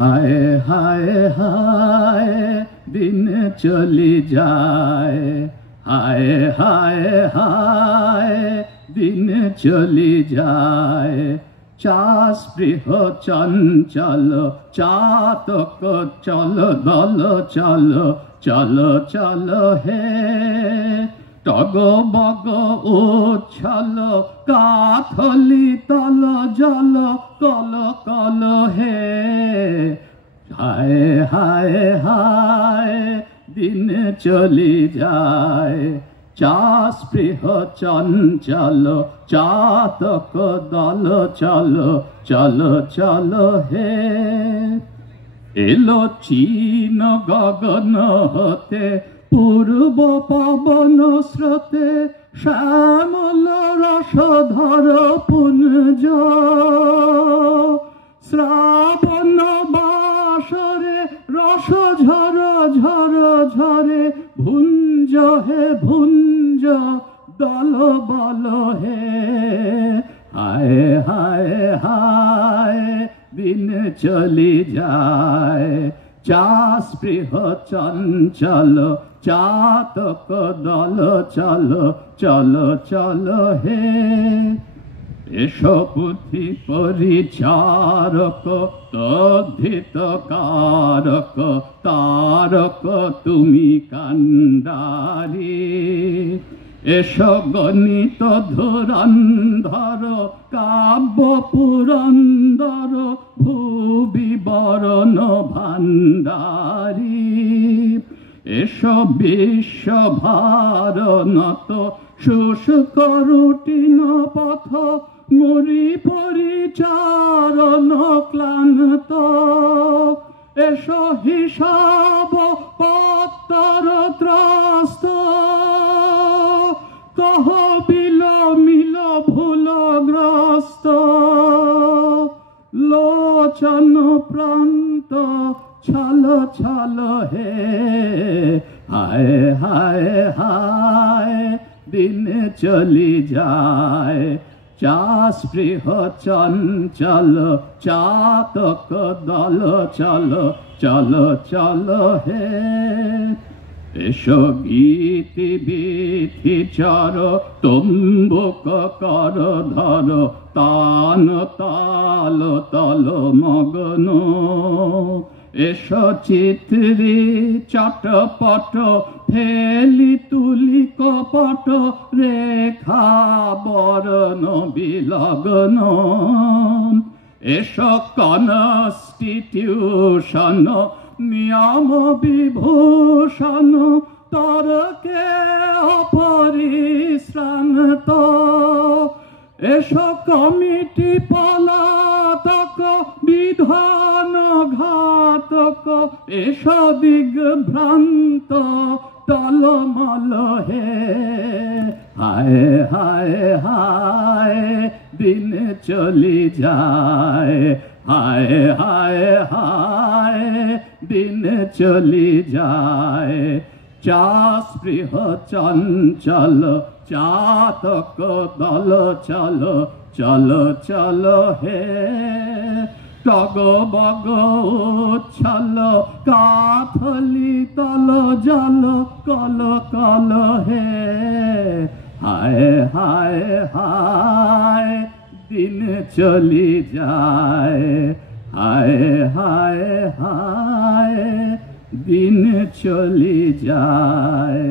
হায় হায় হায় দিন চলি যায়, হায় হায় হায় দিন চলি যায়। চাষপৃহ চঞ্চল চাতক চল দল চল, চল চল হে টগ বগ উচ্ছল কাথলি তল জল কল কল হে। হায় হায় হায় দিন চলি যায়, চাষপৃহ চঞ্চল চাতক দল চল চল চল হে। এলো চীন গগন হতে পূর্ব পবন স্রোতে, শ্যামল রসধর পুঞ্জ শ্রাবণ বাসরে রস ঝর ঝর ঝরে, ভুঞ্জ হে ভুঞ্জ দল বল হে। হায় হায় হায় দিন চলি যায়, চাষপৃহ চঞ্চল চাতক দল চল চল চল হে। এসো পুঁথি পরিচারক তদ্ধিত কারক, তারক তুমি কান্ডারি। এসো গণিত ধুরন্ধর কাব্য পুরন্দর, ভূবিবরণ ভাণ্ডারী। এসো বিশ্বভারনত শুষ্ক রুটিন পথ, মুড়ি পরিচারণ ক্লান্ত। এসো হিসাব পত্তর ত্রস্ত, তহবিল মিল ভুলগ্রস্ত। লোচন প্রান্ত ছল ছল হে। হায় হায় হায় দিন চলি যায়, চাষপৃহ চঞ্চল চাতক দল চল চল চল হে। এসো গীতি বিথি চর তুম্বুক কর ধর, তান তাল তল মগন। এসো চিত্রি চটপট ফেলি তুলি কপট, রেখা বরণ বিলগ্ন। এসো কনস্টিটিউশন নিয়ম বিভূষণ, তর্কে অপরিশ্রান্ত। এসো কমিটি পলাতক বিধান ঘাতক, এসো দিগ্ভ্রান্ত টলমল হে। হায় হায় হায় দিন চলি যায়, হায় হায় হায় দিন চলি যায়। চাষপৃহ চঞ্চল চাতক দল চল চল চল হে। টগ বগ উচ্ছল কাথলি তল জল কল কল হে। হায় হায় হায় দিন চলি যায়, হায় হায় হায় দিন চলি যায়।